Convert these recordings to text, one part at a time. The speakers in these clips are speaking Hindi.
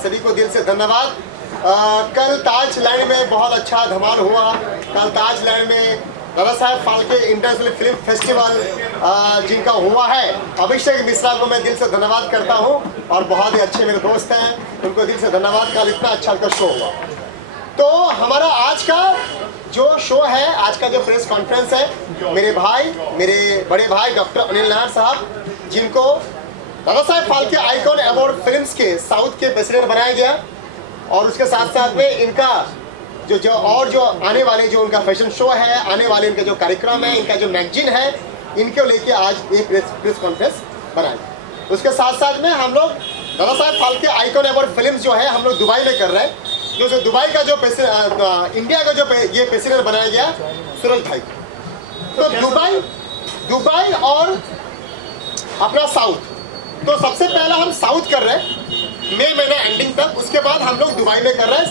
सभी को दिल से धन्यवाद। कल ताज लैंड में बहुत अच्छा धमाल हुआ। कल ताज लैंड में Dada Saheb Phalke international film festival जिनका हुआ है, अभिषेक मिश्रा को मैं दिल से धन्यवाद करता हूं और बहुत ही अच्छे मेरे दोस्त हैं, उनको दिल से धन्यवाद। कल इतना अच्छा का शो हुआ। तो हमारा आज का जो शो है, आज का जो प्रेस कॉन्फ्रेंस है, मेरे भाई, मेरे बड़े भाई डॉक्टर अनिल नायर साहब, जिनको Dada Saheb Phalke icon award films के साउथ के प्रेसिडेंट बनाया गया, और उसके साथ साथ में इनका जो आने वाले जो उनका फैशन शो है, आने वाले इनका जो कार्यक्रम है, इनका जो मैगजीन है, इनको लेके आज एक प्रेस कॉन्फ्रेंस बनाया। उसके साथ साथ में हम लोग Dada Saheb Phalke icon award films जो है हम लोग दुबई में कर रहे हैं। जो दुबई का जो इंडिया का जो ये प्रेसिडेंट बनाया गया सूरज भाई, तो दुबई और अपना साउथ, तो सबसे पहला हम साउथ कर रहे हैं मई महीना एंडिंग तक। उसके बाद हम लोग दुबई में कर रहे हैं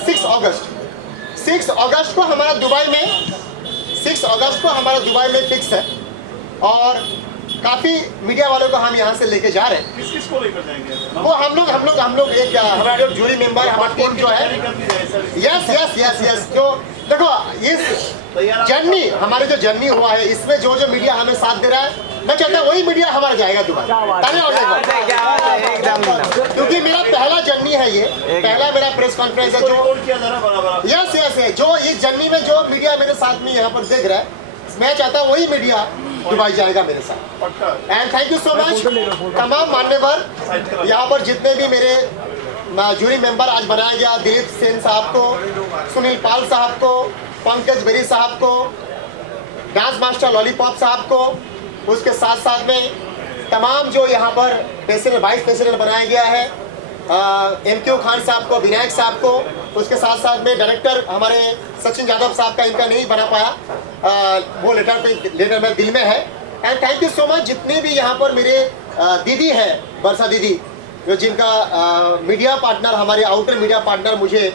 6 अगस्त को हमारा दुबई में 6 अगस्त को हमारा दुबई में फिक्स है, और काफी मीडिया वालों को हम यहाँ से लेके जा रहे हैं। किस को लेकर जाएंगे? वो हम लोग एक हमारा जो जूरी मेंबर, हमारा टीम जो है, यस जो देखो ये जर्नी, हमारे जो जर्नी हुआ है, इसमें जो मीडिया हमें साथ दे रहा है, मैं चाहता हूँ वही मीडिया हमारा जाएगा दुबई, क्योंकि मेरा पहला जर्नी है, ये पहला मेरा प्रेस कॉन्फ्रेंस है जो यस जो इस जर्नी में जो मीडिया मेरे साथ में यहाँ पर देख रहा है, मैं चाहता हूँ वही मीडिया दुबई जाएगा मेरे साथ। And thank you so much तमाम मान्यवर यहाँ पर जितने भी मेरे जूरी मेंबर आज बनाया गया, दिलीप सेन साहब को, सुनील पाल साहब को, पंकज बेरी साहब को, डांस मास्टर लॉलीपॉप साहब को, उसके साथ साथ में तमाम जो यहाँ पर प्रेसिडेंट वाइस प्रेसिडेंट बनाया गया है, MQ खान साहब को, विनायक साहब को, उसके साथ साथ में डायरेक्टर हमारे सचिन यादव साहब का इनका नहीं बना पाया, वो लेटर में दिल में है। And thank you so much जितने भी यहाँ पर मेरे दीदी है, वर्षा दीदी, जो जिनका मीडिया पार्टनर, हमारे आउटर मीडिया पार्टनर मुझे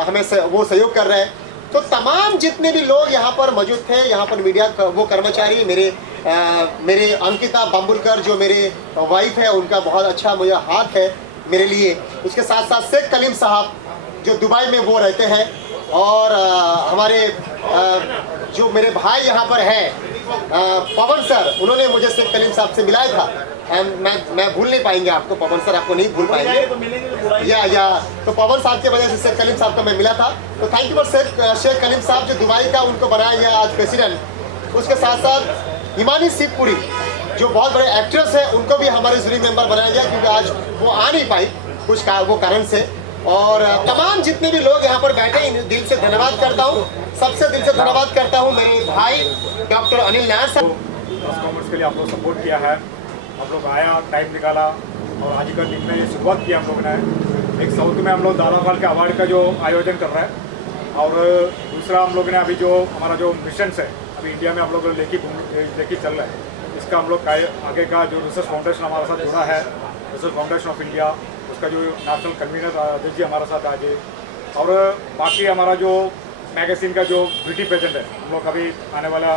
हमें वो सहयोग कर रहे हैं। तो तमाम जितने भी लोग यहाँ पर मौजूद थे, यहाँ पर मीडिया वो कर्मचारी, मेरे अंकिता बम्बुलकर जो मेरे वाइफ है, उनका बहुत अच्छा मुझे हाथ है मेरे लिए। उसके साथ साथ शेख कलीम साहब जो दुबई में वो रहते हैं, और हमारे जो मेरे भाई यहाँ पर है पवन सर, उन्होंने मुझे शेख कलीम साहब से मिलाया था। एंड मैं भूल नहीं पाएंगे आपको, पवन सर आपको नहीं भूल पाएंगे, तो पवन साहब की वजह से शेख कलीम साहब को मैं मिला था। तो thank you for Sheikh Kaleem sahab जो दुबई का उनको बनाया गया आज प्रेसिडेंट। उसके साथ साथ हिमानी शिवपुरी जो बहुत बड़े एक्ट्रेस है उनको भी हमारे जूरी मेंबर बनाया गया, क्योंकि आज वो आ नहीं पाई वो कारण से। और तमाम जितने भी लोग यहाँ पर बैठे हैं, दिल से धन्यवाद करता हूँ, सबसे दिल से धन्यवाद करता हूँ मेरे भाई डॉक्टर अनिल नायर साहब। कॉमर्स के लिए आप लोग सपोर्ट किया है, आप लोग आया, टाइम निकाला और आज का दिन में शुरुआत किया हम लोगों ने। एक साउथ में हम लोग दादा फाल्के अवार्ड का जो आयोजन कर रहे हैं, और दूसरा हम लोग ने अभी जो हमारा जो मिशन है अभी इंडिया में हम लोग लेके चल रहे हैं, इसका हम लोग आगे का जो रिसर्च फाउंडेशन हमारे साथ जुड़ा है, रिसर्च फाउंडेशन ऑफ इंडिया, उसका जो नेशनल कन्वीनर आदेश जी हमारे साथ आज है। और बाकी हमारा जो मैगजीन का जो ब्यूटी पेजेंट है हम लोग अभी आने वाला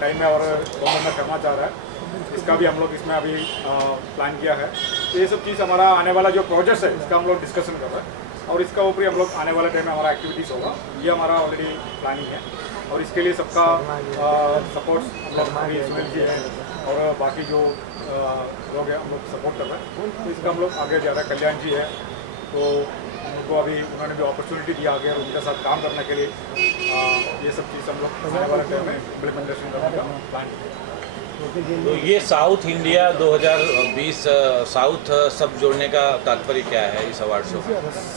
टाइम में और गवर्नमेंट में करना चाह रहा है, इसका भी हम लोग इसमें अभी प्लान किया है। तो ये सब चीज़ हमारा आने वाला जो प्रोजेक्ट है इसका हम लोग डिस्कशन कर रहे हैं, और इसका ऊपर हम लोग आने वाले टाइम में हमारा एक्टिविटीज़ होगा, ये हमारा ऑलरेडी प्लानिंग है। और इसके लिए सबका सपोर्ट हम लोग अभी सुनील जी हैं और बाकी जो लोग हैं हम लोग सपोर्ट कर रहे हैं। तो इसका हम लोग आगे जा रहे हैं। कल्याण जी है तो उनको अभी उन्होंने भी अपॉर्चुनिटी दिया आगे, और उनके साथ काम करने के लिए ये सब चीज़ हम लोग आने वाले टाइम में इम्प्लीमेंटेशन करने का प्लान किया। तो ये साउथ इंडिया 2020 साउथ सब जोड़ने का तात्पर्य क्या है इस अवार्ड शो?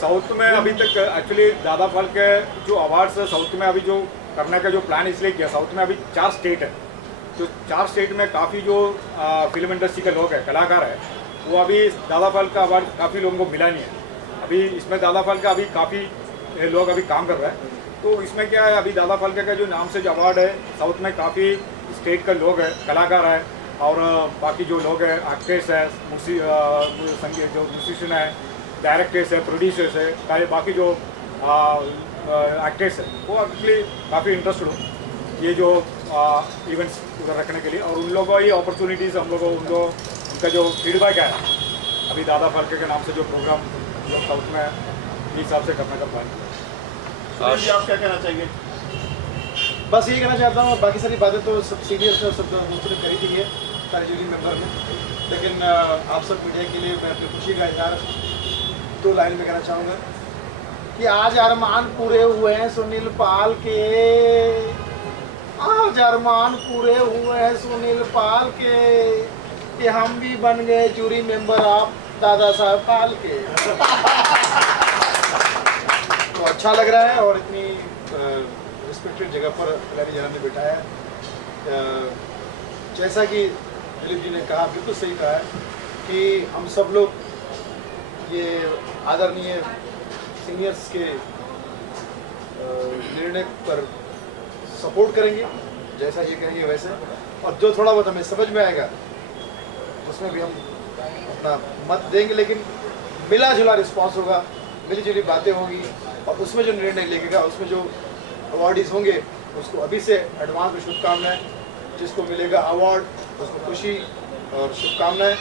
साउथ में अभी तक एक्चुअली दादा फाल्के जो अवार्ड्स साउथ में अभी जो करने का जो प्लान इसलिए किया, साउथ में अभी 4 स्टेट है, तो 4 स्टेट में काफ़ी जो फिल्म इंडस्ट्री के लोग हैं, कलाकार हैं, वो अभी दादा फाल्के अवार्ड काफ़ी लोगों को मिला नहीं है। अभी इसमें दादा फाल्के अभी काफ़ी लोग अभी काम कर रहे हैं। तो इसमें क्या है, अभी दादा फाल्के का जो नाम से जो अवार्ड है, साउथ में काफ़ी स्टेट के लोग हैं, कलाकार हैं, और बाकी जो लोग हैं, एक्ट्रेस है, संगीत जो म्यूजिशियन है, डायरेक्टर्स है, प्रोड्यूसर्स है, बाकी जो एक्ट्रेस है, वो एक्चुअली काफ़ी इंटरेस्टेड हो ये जो इवेंट्स उधर रखने के लिए। और उन लोगों को ये अपॉर्चुनिटीज़ हम लोगों उनका जो फीडबैक है अभी दादा फाल्के के नाम से जो प्रोग्राम लोग साउथ में इस हिसाब से करने का प्लान किया। आप क्या कहना चाहेंगे? बस यही कहना चाहता हूँ, बाकी सारी बातें तो सब सीनियर्स ने सब दूसरे करी थी है सारे जूरी मेंबर ने, लेकिन आप सब मीडिया के लिए मैं अपनी खुशी का इजहार 2 लाइन में कहना चाहूँगा कि आज अरमान पूरे हुए हैं सुनील पाल के, आज अरमान पूरे हुए हैं सुनील पाल के, कि हम भी बन गए जूरी मेंबर आप दादा साहब पाल के। तो अच्छा लग रहा है, और इतनी रिस्पेक्टेड जगह पर लहरी जनाब ने बिठाया है। जैसा कि दिलीप जी ने कहा, बिल्कुल सही कहा है कि हम सब लोग ये आदरणीय सीनियर्स के निर्णय पर सपोर्ट करेंगे, जैसा ये कहेंगे वैसे, और जो थोड़ा बहुत हमें समझ में आएगा उसमें भी हम अपना मत देंगे, लेकिन मिला जुला रिस्पॉन्स होगा, मिली जुली बातें होंगी, और उसमें जो निर्णय लेगा, उसमें जो अवार्डीज होंगे उसको अभी से एडवांस में शुभकामनाएं। जिसको मिलेगा अवार्ड उसको खुशी और शुभकामनाएं,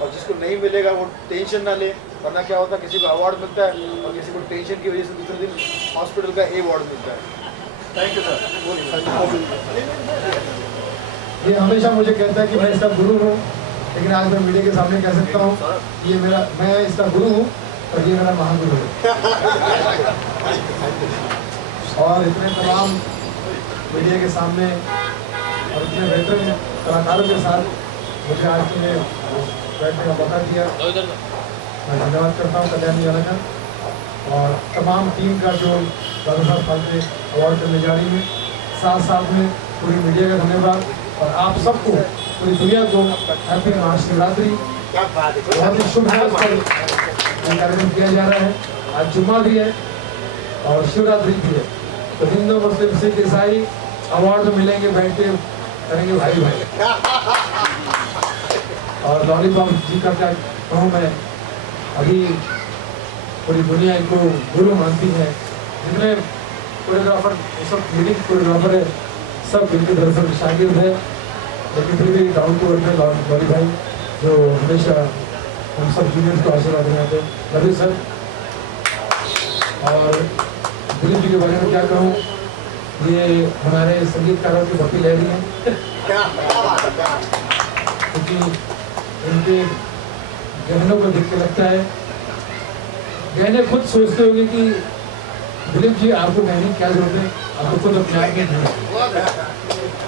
और जिसको नहीं मिलेगा वो टेंशन ना ले, वरना क्या होता है किसी को अवार्ड मिलता है और किसी को टेंशन की वजह से दूसरे दिन हॉस्पिटल का अवार्ड मिलता है। Thank you sir. ये हमेशा मुझे कहता है कि मैं इसका गुरु हूँ, लेकिन आज मैं मीडिया के सामने कह सकता हूँ ये मैं इसका गुरु हूँ और ये मेरा महागुरु है। और इतने तमाम मीडिया के सामने और इतने बेहतरीन कलाकारों के साथ मुझे आज के लिए बैठने का मौका दिया, मैं धन्यवाद करता हूँ कल्याण जी का और तमाम टीम का जो दादा साहब फाल्के अवार्ड करने जा रही है, साथ साथ में पूरी मीडिया का धन्यवाद, और आप सबको, पूरी दुनिया को हैप्पी महाशिवरात्रि। बहुत ही शुभ है कार्यक्रम किया जा रहा है। आज जुम्मा भी है और शिवरात्रि भी है, तो हिंदू मुस्लिम सिख ईसाई अवार्ड तो मिलेंगे, बैठ के करेंगे भाई भाई। और लॉलीपॉप जी का क्या कहूँ मैं, अभी पूरी दुनिया इनको गुरु मानती है, जितने कोरियोग्राफर सब लीडिंग कोरियोग्राफर है सब इनके दरअसल शागिर्द है, लेकिन फिर भी डाउन टू अर्थ है लॉली भाई जो हमेशा हम सब जूनियर्स को आशीर्वाद देते हैं। लवी सर और दिलीप जी के बारे में क्या कहूँ, ये हमारे संगीतकारों की भक्ति लहरी है, क्योंकि इनके गहनों को देख के लगता है, गहने खुद सोचते होंगे कि दिलीप जी आपको गहने क्या जरूरत है, आपको खुद अपने आप में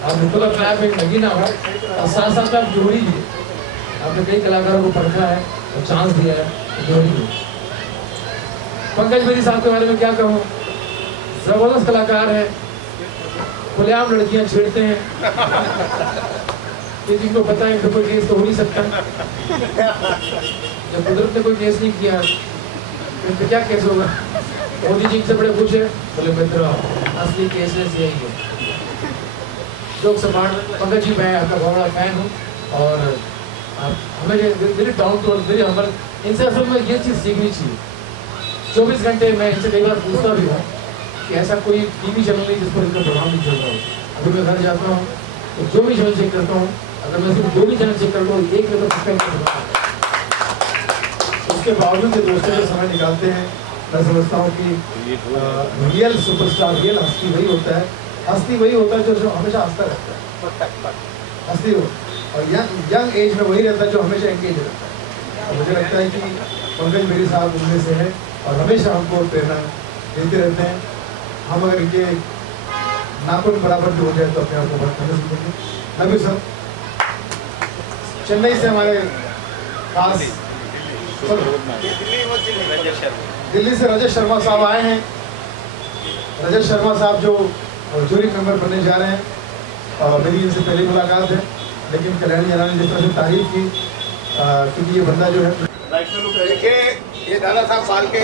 आपने खुद अपने आप में नगीना हो और साथ साथ आप जोड़ी भी। आपने कई कलाकारों को परखा है और चांस दिया है, जोड़ी भी। पंकज बेदी साहब के बारे में क्या कहूँ, जबरदस्त कलाकार है, खुलेआम लड़कियां छेड़ते हैं कि जिनको पता है कोई केस तो हो नहीं सकता। जब कुदरत ने कोई केस नहीं किया तो क्या केस होगा। मोदी जी से बड़े खुश है, बोले मित्र असली केसेस यही है। लोग सम्मान, पंकज जी मैं आपका बहुत बड़ा फैन हूँ और हमें very down to earth, very humble. इनसे असल में ये चीज़ सीखनी चाहिए। 24 घंटे मैं इनसे कई बार पूछता भी हूँ कि ऐसा कोई टीवी चैनल नहीं जिस पर इनका प्रोग्राम नहीं चल रहा हो। अभी मैं घर जाता हूँ तो जो भी चैनल चेक करता हूँ, अगर मैं सिर्फ 2 भी चैनल चेक करता हूँ, एक में तो सब्सक्राइब कर सकता हूँ। उसके बावजूद ये दोस्तों जो समय निकालते हैं, मैं समझता हूँ कि रियल सुपरस्टार, रियल हस्ती वही होता है। हस्ती वही होता है जो हमेशा हंसता रहता है, हस्ती हो। और यंग एज में वही रहता है जो हमेशा एंगेज रहता है। और मुझे लगता है कि पंकज बेदी साहब उनमें से है और हमेशा हमको प्रेरणा देते रहते हैं। हम अगर इनके नाखून बराबर जो हो जाए तो अपने आप को बहुत महसूस करेंगे। नबी सर चेन्नई से हमारे खास दिल्ली से रजत शर्मा साहब आए हैं। रजत शर्मा साहब जो जूरी मेंबर बनने जा रहे हैं और मेरी इनसे पहली मुलाकात है, लेकिन कल्याणी जना ने जिस तरह से तारीफ की क्योंकि ये बंदा जो है देखिए, ये दादा साहब साल के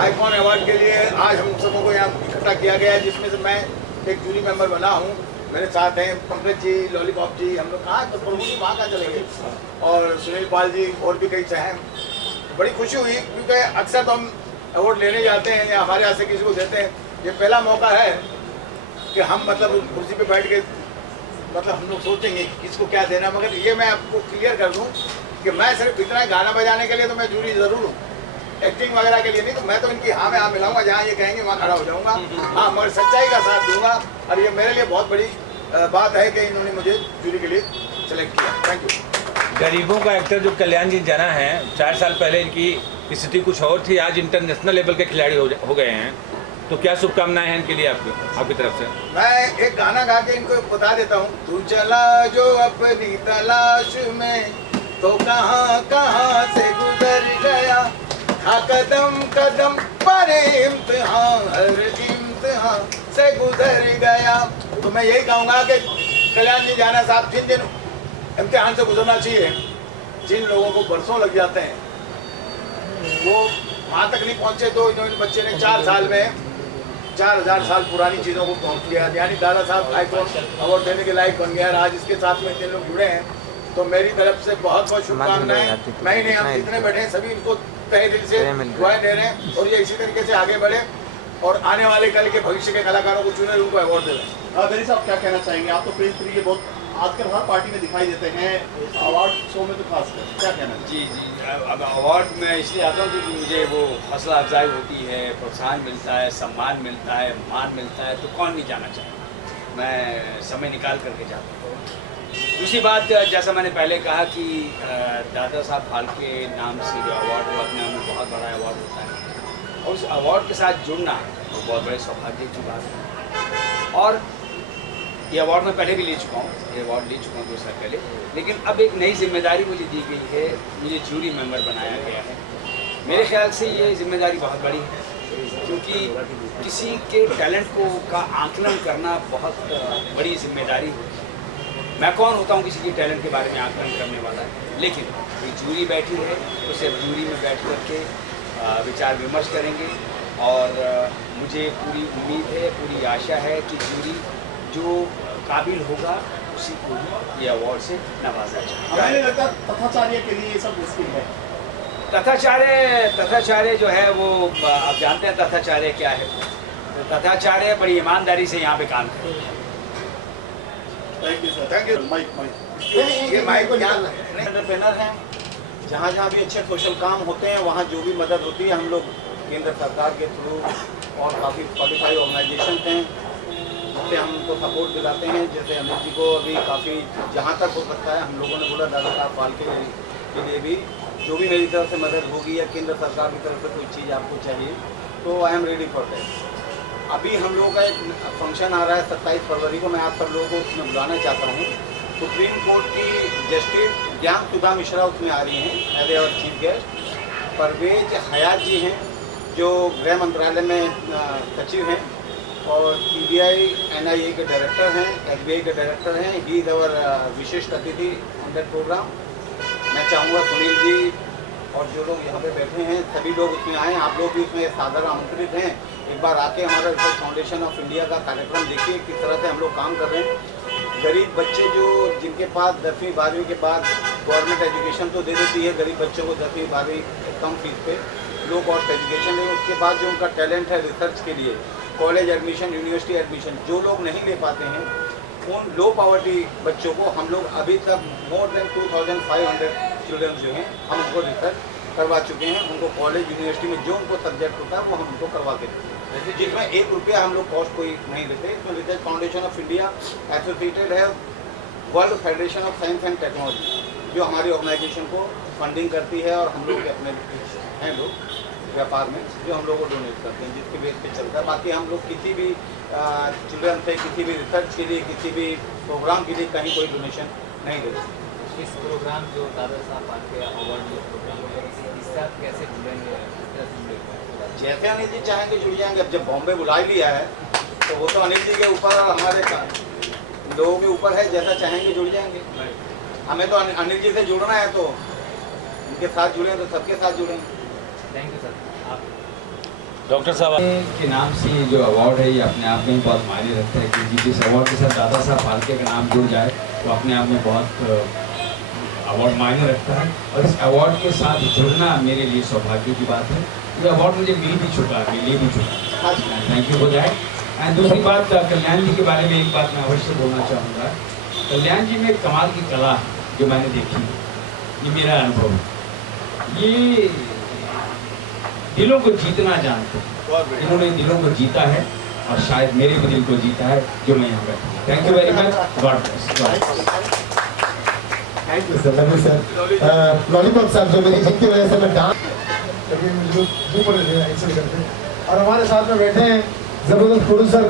आईकॉन अवार्ड के लिए आज हम सबों को यहाँ इकट्ठा किया गया है, जिसमें से मैं एक जूरी मेंबर बना हूँ। मेरे साथ हैं पंकज जी, लॉलीपॉप जी, हम लोग कहाँ तो प्रभु जी वहाँ कहाँ चले गए, और सुनील पाल जी और भी कई से हैं। बड़ी खुशी हुई क्योंकि अक्सर तो हम अवार्ड लेने जाते हैं या हमारे यहाँ से किसी को देते हैं। ये पहला मौका है कि हम मतलब कुर्सी पे बैठ के मतलब हम लोग सोचेंगे कि किसको क्या देना। मगर ये मैं आपको क्लियर कर दूँ कि मैं सिर्फ इतना गाना बजाने के लिए तो मैं जूरी ज़रूर हूँ, एक्टिंग वगैरह के लिए नहीं। तो मैं तो इनकी हाँ में हाँ मिलाऊंगा, जहाँ ये कहेंगे वहाँ खड़ा हो जाऊँगा। हाँ, मगर सच्चाई का साथ दूंगा और ये मेरे लिए बहुत बड़ी बात है कि इन्होंने मुझे जूरी के लिए सेलेक्ट किया। Thank you. गरीबों का एक्टर जो कल्याण जी जना है, 4 साल पहले इनकी स्थिति कुछ और थी, आज इंटरनेशनल लेवल के खिलाड़ी हो गए हैं। तो क्या शुभकामनाएं हैं इनके लिए आपकी तरफ से? मैं एक गाना गा के इनको बता देता हूँ। तू चला जो अपनी तलाश में तो कहाँ कहाँ से गुजर गया, था कदम कदम पर इम्तिहान, हर इम्तिहान से गुजर गया। तो मैं यही कहूँगा कि कल्याण जी जाना साहब जिन जिन इम्तिहान से गुजरना चाहिए, जिन लोगों को बरसों लग जाते हैं वो वहाँ तक नहीं पहुँचे, तो इन्होंने बच्चे ने 4 साल में 4000 साल पुरानी चीज़ों को पहुँच लिया। यानी दादा साहब आईकॉन अवार्ड देने के लायक बन गया। आज इसके साथ में इतने लोग जुड़े हैं, तो मेरी तरफ से बहुत बहुत शुभकामनाएं। मैं ही नहीं, हम जितने बैठे हैं सभी इनको तहे दिल से दुआएं दे रहे हैं और ये इसी तरीके से आगे बढ़े और आने वाले कल के भविष्य के कलाकारों को चुने, उनको अवार्ड दे रहे हैं। बेदी साहब क्या कहना चाहेंगे? आप तो प्रेम प्रिय बहुत आजकल हर पार्टी में दिखाई देते हैं, अवार्ड शो में तो खासकर क्या कहना चाहिए? जी, अब अवार्ड में इसलिए आता हूँ क्योंकि मुझे वो हौसला अफजाई होती है, प्रोत्साहन मिलता है, सम्मान मिलता है, मान मिलता है, तो कौन नहीं जाना चाहेगा। मैं समय निकाल करके जाता हूँ। दूसरी बात, जैसा मैंने पहले कहा कि दादा साहब फाल्के नाम से जो अवार्ड वो अपने आप में बहुत बड़ा अवार्ड होता है और उस अवार्ड के साथ जुड़ना वो बहुत बड़े सौभाग्य की बात है। और ये अवार्ड मैं पहले भी ले चुका हूँ, ये अवार्ड ले चुका हूँ 2 साल पहले, लेकिन अब एक नई जिम्मेदारी मुझे दी गई है, मुझे जूरी मेंबर बनाया गया है। मेरे ख्याल से ये जिम्मेदारी बहुत बड़ी है क्योंकि किसी के टैलेंट का आकलन करना बहुत बड़ी जिम्मेदारी है। मैं कौन होता हूँ किसी के टैलेंट के बारे में आकलन करने वाला है, लेकिन ये जूरी बैठी है तो सिर्फ जूरी में बैठ करके विचार विमर्श करेंगे और मुझे पूरी उम्मीद है, पूरी आशा है कि जूरी जो काबिल होगा उसी को ये अवार्ड से नवाजा जाएगा। हमें लगता है तथाचार्य के लिए ये सब मुश्किल है। तथाचार्य जो है वो आप जानते हैं तथाचार्य क्या है। तो तथाचार्य बड़ी ईमानदारी से यहाँ पे काम करेंगे। Thank you sir. Thank you. ये माइक एंटरप्रेनर हैं, जहाँ जहाँ भी अच्छे सोशल काम होते हैं वहाँ जो भी मदद होती है हम लोग केंद्र सरकार के थ्रू और काफ़ी 45 ऑर्गेनाइजेशन हैं जिससे हम उनको सपोर्ट दिलाते हैं। जैसे अमित जी को अभी काफ़ी जहाँ तक हो सकता है हम लोगों ने बोला दादा साहब फाल्के के लिए भी जो भी मेरी तरफ से मदद होगी या केंद्र सरकार की तरफ से कोई चीज़ आपको चाहिए तो I am ready for that. अभी हम लोगों का एक फंक्शन आ रहा है 27 फरवरी को, मैं आप सब लोगों को उसमें बुलाना चाहता हूँ। सुप्रीम कोर्ट की जस्टिस ज्ञान सुधा मिश्रा उसमें आ रही हैं as our chief guest. Parvez Hayat ji हैं जो गृह मंत्रालय में सचिव हैं, और CBI NIA के डायरेक्टर हैं, SBI के डायरेक्टर हैं। ही इज़ अवर विशिष्ट अतिथि ऑन दैट प्रोग्राम। मैं चाहूँगा सुनील जी और जो लोग यहाँ पे बैठे हैं सभी लोग उसमें आएँ, आप लोग भी उसमें सादर आमंत्रित हैं। एक बार आके हमारा रिसर्च फाउंडेशन ऑफ इंडिया का कार्यक्रम देखिए, किस तरह से हम लोग काम कर रहे हैं। गरीब बच्चे जो जिनके पास 10वीं 12वीं के बाद गवर्नमेंट एजुकेशन तो दे देती है गरीब बच्चों को 10वीं 12वीं कम फीस पे लो कॉस्ट एजुकेशन, लेकिन उसके बाद जो उनका टैलेंट है रिसर्च के लिए, कॉलेज एडमिशन, यूनिवर्सिटी एडमिशन, जो लोग नहीं ले पाते हैं, उन लो पावर्टी बच्चों को हम लोग अभी तक मोर देन 2500 स्टूडेंट्स जो हैं हम उनको रिसर्च करवा चुके हैं। उनको कॉलेज यूनिवर्सिटी में जो उनको सब्जेक्ट होता है वो हम उनको करवा के देते हैं, जिसमें 1 रुपया हम लोग कॉस्ट कोई नहीं देते। इसमें research foundation of India associated है world federation of science and technology, जो हमारी ऑर्गेनाइजेशन को फंडिंग करती है, और हम लोग के अपने हैं लोग व्यापार में जो हम लोग को डोनेट करते हैं, जिसके बेस पे चलता है। बाकी हम लोग किसी भी चिल्ड्रन से किसी भी रिसर्च के लिए, किसी भी प्रोग्राम के लिए कहीं कोई डोनेशन नहीं देते। इस प्रोग्राम जो दादा साहब फाल्के अवार्ड जो प्रोग्राम है इससे आप कैसे जुड़ेंगे? जैसे अनिल जी चाहेंगे जुड़ जाएंगे। अब जब बॉम्बे बुला ही लिया है तो वो तो अनिल जी के ऊपर और हमारे लोगों के ऊपर है, जैसा चाहेंगे जुड़ जाएंगे। हमें तो अनिल जी से जुड़ना है तो उनके साथ जुड़े तो सबके साथ जुड़ेंगे। Thank you sir. आप डॉक्टर साहब के नाम से ये जो अवार्ड है ये अपने आप में बहुत मायने रखता है कि जिस अवार्ड के साथ दादा साहब फाल्के का नाम जुड़ जाए तो अपने आप में बहुत अवार्ड मायने रखता है। और इस अवार्ड के साथ जुड़ना मेरे लिए सौभाग्य की बात है। ये अवार्ड मुझे मिल भी चुका है, ले भी चुका। Thank you for that. And दूसरी बात, कल्याण जी के बारे में एक बात मैं अवश्य बोलना चाहूँगा। कल्याण जी में कमाल की कला जो मैंने देखी, ये मेरा अनुभव है, ये दिलों को जीतना जानते हैं। इन्होंने दिलों को जीता है और शायद मेरे भी दिल को जीता है जो मैं यहाँ बैठा हूँ। Thank you very much. God bless. Thank you sir, love you sir. Lollipop साहब जो मेरी जिनकी वजह से मैं डांस कभी मुझे ऊपर एक्सेल करते हैं। और हमारे साथ में बैठे हैं जबरदस्त प्रोड्यूसर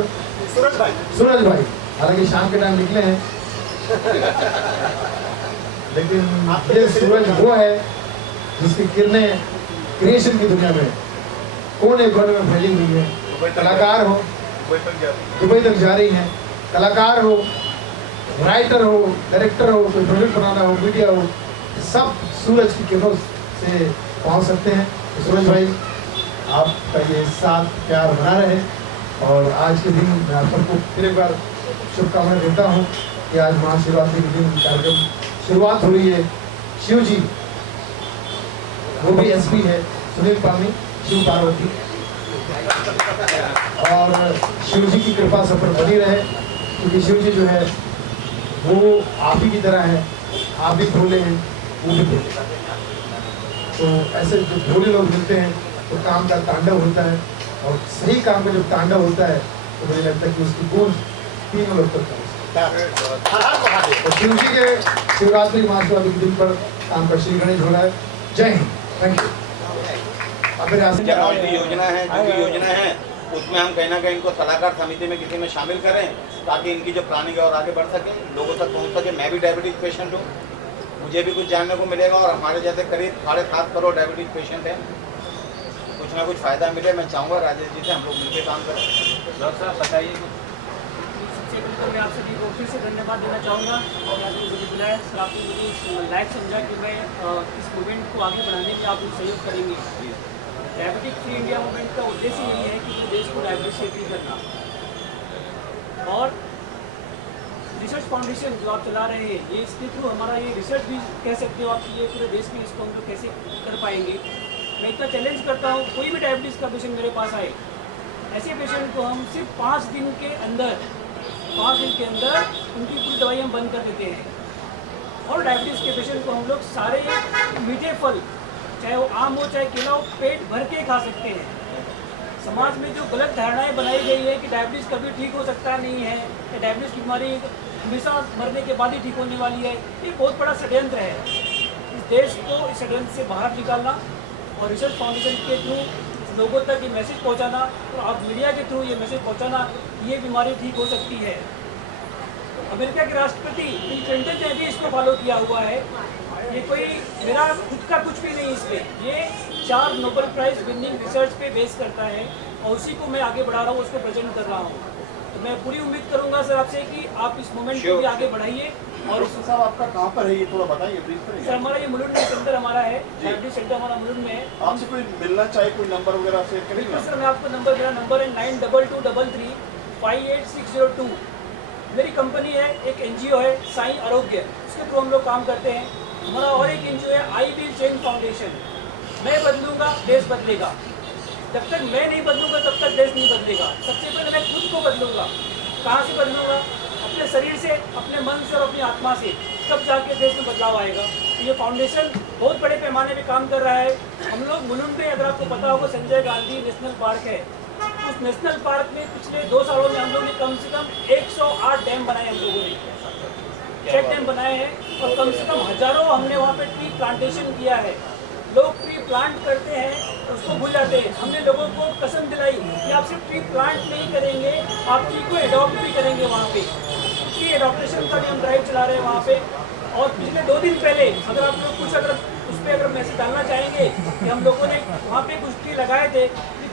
सूरज भाई। हालांकि शाम के टाइम निकले हैं लेकिन ये सूरज वो है जिसकी किरणें क्रिएशन की दुनिया में कोने कोने में फैली हुई है। कलाकार हो, दुबई तक जा रही हैं, कलाकार हो, राइटर हो, डायरेक्टर हो, कोई प्रोजेक्ट बनाना हो, मीडिया हो, सब सूरज की किरणों से पहुंच सकते हैं। तो सूरज भाई आपका ये साथ प्यार बना रहे। और आज के दिन मैं आप सबको फिर एक बार शुभकामनाएं देता हूँ कि आज महाशिवरात्रि के दिन कार्यक्रम शुरुआत हो रही है। शिव जी वो भी SP है, सुनील पानी, शिव पार्वती, और शिव जी की कृपा सब पर बनी रहे, क्योंकि शिव जी जो है वो आप ही की तरह है। आप भी भोले हैं, वो भी भोले। तो ऐसे जो भोले लोग मिलते हैं तो काम का तांडव होता है, और सही काम का जब तांडव होता है तो मुझे लगता है कि उसकी गूंज तीनों लोग तक पहुँचती है। तो शिव जी के शिवरात्रि महाशिवरात्रि के दिन पर काम का श्री गणेश हो रहा है। जय हिंद। Thank you. टेक्नोलॉजी योजना है, जो भी योजना है उसमें हम कहीं ना कहीं इनको सलाहकार समिति में किसी में शामिल करें ताकि इनकी जो प्लानिंग है और आगे बढ़ सके, लोगों तक पहुंच सके। मैं भी डायबिटीज पेशेंट हूँ, मुझे भी कुछ जानने को मिलेगा, और हमारे जैसे करीब 7.5 करोड़ डायबिटीज पेशेंट हैं, कुछ ना कुछ फ़ायदा मिले। मैं चाहूँगा राजेश जी से हम लोग मिलकर काम करें। डॉक्टर साहब बताइए। सबसे पहले तो मैं आप सभी को फिर से धन्यवाद देना चाहूँगा और आपने मुझे बुलाया सर, आपने मुझे लायक समझा कि मैं इस मूवमेंट को आगे बढ़ाने में आप सहयोग करेंगे। डायबिटिक फ्री इंडिया मूवमेंट का उद्देश्य यही है कि पूरे देश को डायबिटीज से फ्री करना, और रिसर्च फाउंडेशन जो आप चला रहे हैं ये इसके थ्रू हमारा ये रिसर्च भी कह सकते हो आप, ये पूरे देश में इसको हम लोग कैसे कर पाएंगे। मैं इतना चैलेंज करता हूँ, कोई भी डायबिटीज़ का पेशेंट मेरे पास आए, ऐसे पेशेंट को हम सिर्फ 5 दिन के अंदर उनकी पूरी दवाई हम बंद कर देते हैं। और डायबिटीज़ के पेशेंट को हम लोग सारे मीठे फल, चाहे वो आम हो चाहे केला हो, पेट भर के खा सकते हैं। समाज में जो गलत धारणाएं बनाई गई है कि डायबिटीज़ कभी ठीक हो सकता नहीं है, या डायबिटीज़ की बीमारी हमेशा मरने के बाद ही ठीक होने वाली है, ये बहुत बड़ा षड्यंत्र है। इस देश को इस षड्यंत्र से बाहर निकालना और रिसर्च फाउंडेशन के थ्रू लोगों तक ये मैसेज पहुंचाना और आप मीडिया के थ्रू ये मैसेज पहुंचाना, ये बीमारी ठीक हो सकती है। अमेरिका के राष्ट्रपति बिल क्लिंटन ने भी इसको फॉलो किया हुआ है। ये कोई मेरा खुद का कुछ भी नहीं इसमें, ये 4 नोबेल प्राइज विनिंग रिसर्च पे बेस करता है और उसी को मैं आगे बढ़ा रहा हूँ, उसको प्रेजेंट कर रहा हूँ। तो मैं पूरी उम्मीद करूंगा सर आपसे कि आप इस मूवमेंट को भी आगे बढ़ाइए। और साहब आपका कहाँ पर है ये थोड़ा बताइए प्लीज। सर हमारा ये मुलुंड में सेंटर हमारा है, डायबिटीज सेंटर हमारा मुलुंड में है। आपसे कोई मिलना चाहे, कोई नंबर वगैरह शेयर बिल्कुल सर, मैं आपको मेरा नंबर है 9223358602। मेरी कंपनी है, एक एनजीओ है साई आरोग्य, उसके थ्रू हम लोग काम करते हैं। हमारा और एक एनजीओ है आई विल चेंज फाउंडेशन। मैं बदलूंगा देश बदलेगा, जब तक मैं नहीं बदलूंगा तब तक देश नहीं बदलेगा। सबसे पहले मैं खुद को बदलूंगा। कहाँ से बदलूंगा? अपने शरीर से, अपने मन से और अपनी आत्मा से, तब जाके देश में बदलाव आएगा। तो ये फाउंडेशन बहुत बड़े पैमाने पे काम कर रहा है। हम लोग मुलुंड में, अगर आपको पता होगा, संजय गांधी नेशनल पार्क है। उस नेशनल पार्क में पिछले 2 सालों में हम लोग ने कम से कम 108 डैम बनाए, हम लोगों ने चेक डैम बनाए हैं और कम से कम हजारों हमने वहाँ पे ट्री प्लांटेशन किया है। लोग ट्री प्लांट करते हैं उसको भूल जाते हैं। हमने लोगों को कसम दिलाई कि आप सिर्फ ट्री प्लांट नहीं करेंगे, आप ट्री को एडॉप्ट भी करेंगे। वहाँ पे ट्री एडॉप्टेशन का भी हम ड्राइव चला रहे हैं वहाँ पे। और पिछले 2 दिन पहले अगर आप लोग कुछ उस पर अगर मैसेज डालना चाहेंगे कि हम लोगों ने वहाँ पे कुछ ट्री लगाए थे,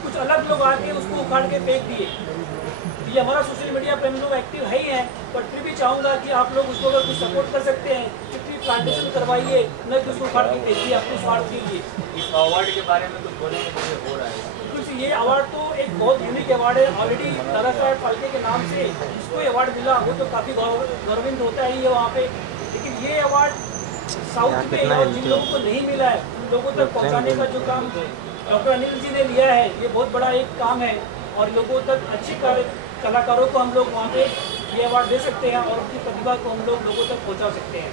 कुछ अलग लोग आके उसको उखाड़ के फेंक दिए। ये हमारा सोशल मीडिया पे हम लोग एक्टिव है ही हैं, बट फिर भी चाहूँगा कि आप लोग उसको अगर कुछ सपोर्ट कर सकते हैं, ट्री प्लांटेशन करवाइए, न कि उसको उखाड़ के फेंकिए अपने स्वार्थ के लिए। इस अवार्ड के बारे में कुछ बोलने के लिए हो रहा है? बिल्कुल, ये अवार्ड तो एक बहुत यूनिक अवार्ड है। ऑलरेडी दादा साहेब फाल्के के नाम से जिसको ये अवार्ड मिला वो तो काफ़ी गौरवित होता ही है वहाँ पे। लेकिन ये अवार्ड साउथ में और जिन लोगों को नहीं मिला है उन लोगों तक पहुँचाने का जो काम डॉक्टर अनिल जी ने लिया है, ये बहुत बड़ा एक काम है। और लोगों तक अच्छे कलाकारों को हम लोग वहाँ पे ये अवार्ड दे सकते हैं और उनकी प्रतिभा को हम लोग लोगों तक पहुँचा सकते हैं।